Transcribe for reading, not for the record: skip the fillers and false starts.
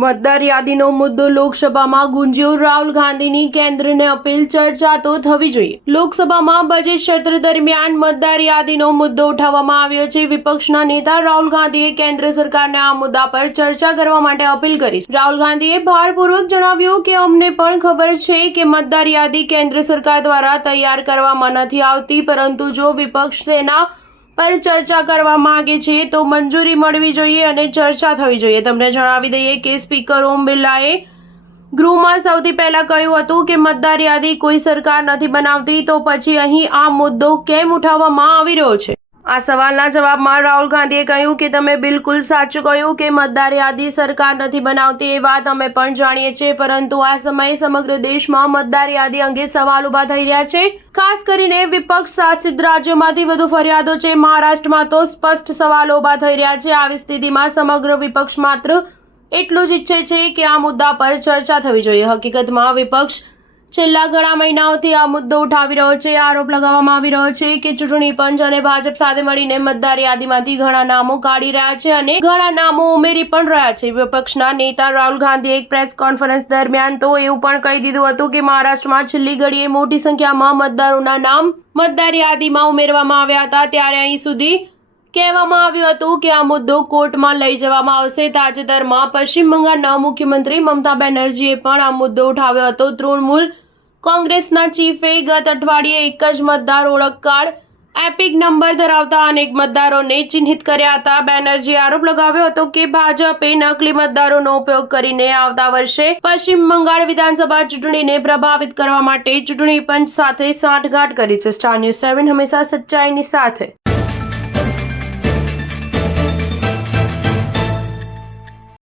મતદાર યાદીનો મુદ્દો લોકસભામાં ગુંજ્યો. રાહુલ ગાંધીની કેન્દ્રને અપીલ, ચર્ચા તો થવી જોઈએ. લોકસભામાં બજેટ સત્ર દરમિયાન મતદાર યાદીનો મુદ્દો ઉઠાવવામાં આવ્યો છે. વિપક્ષના નેતા રાહુલ ગાંધીએ કેન્દ્ર સરકારને આ મુદ્દા પર ચર્ચા કરવા માટે અપીલ કરી. રાહુલ ગાંધીએ ભારપૂર્વક જણાવ્યું કે અમને પણ ખબર છે કે મતદાર યાદી કેન્દ્ર સરકાર દ્વારા તૈયાર કરવામાં નથી આવતી, પરંતુ જો વિપક્ષ તેના પર ચર્ચા કરવા માંગે છે તો મંજૂરી મળવી જોઈએ અને ચર્ચા થવી જોઈએ. તમને જણાવી દઈએ કે સ્પીકર ઓમ બિરલાએ ગૃહમાં સૌથી પહેલા કહ્યું હતું કે મતદાર યાદી કોઈ સરકાર નથી બનાવતી, તો પછી અહીં આ મુદ્દો કેમ ઉઠાવવામાં આવી રહ્યો છે? આ સવાલના જવાબમાં રાહુલ ગાંધીએ કહ્યું કે તમે બિલકુલ સાચું કહ્યું કે મતદાર યાદી સરકાર નથી બનાવતી, એ વાત અમે પણ જાણીએ છીએ, પરંતુ આ સમયે સમગ્ર દેશમાં મતદાર યાદી અંગે સવાલ ઊભા થઈ રહ્યા છે. ખાસ કરીને વિપક્ષ શાસિત રાજ્યોમાંથી વધુ ફરિયાદો છે. મહારાષ્ટ્રમાં તો સ્પષ્ટ સવાલો ઊભા થઈ રહ્યા છે. આવી સ્થિતિમાં સમગ્ર વિપક્ષ માત્ર એટલું જ ઈચ્છે છે કે આ મુદ્દા પર ચર્ચા થવી જોઈએ. હકીકતમાં વિપક્ષ છેલ્લા ઘણા મહિનાઓથી આ મુદ્દો ઉઠાવી રહ્યો છે. આરોપ લગાવવામાં આવી રહ્યો છે કે ચૂંટણી પંચ અને ભાજપ સાથે મળીને મતદાર યાદીમાંથી ઘણા નામો કાઢી રહ્યા છે અને ઘણા નામો ઉમેરી પણ રહ્યા છે. વિપક્ષના નેતા રાહુલ ગાંધીએ એક પ્રેસ કોન્ફરન્સ દરમિયાન તો એવું પણ કહી દીધું હતું કે મહારાષ્ટ્રમાં છેલ્લી ઘડીએ મોટી સંખ્યામાં મતદારોના નામ મતદાર યાદીમાં ઉમેરવામાં આવ્યા હતા, ત્યારે અહીં સુધી કહેવામાં આવ્યું હતું કે આ મુદ્દો કોર્ટમાં લઈ જવામાં આવશે. તાજેતરમાં પશ્ચિમ બંગાળના મુખ્યમંત્રી મમતા બેનર્જીએ પણ આ મુદ્દો ઉઠાવ્યો હતો. તૃણમૂલ કોંગ્રેસના ચીફે ગત અઠવાડિયે એક જ મતદાર ઓળખ કાર્ડ એપિક નંબર ધરાવતા અનેક મતદારોને ચિહ્નિત કર્યા હતા. બેનર્જીએ આરોપ લગાવ્યો હતો કે ભાજપે નકલી મતદારોનો ઉપયોગ કરીને આવતા વર્ષે પશ્ચિમ બંગાળ વિધાનસભા ચૂંટણીને પ્રભાવિત કરવા માટે ચૂંટણી પંચ સાથે સાંઠગાંઠ કરી છે. સ્ટાર ન્યૂઝ 7 હંમેશા સચ્ચાઈની સાથે.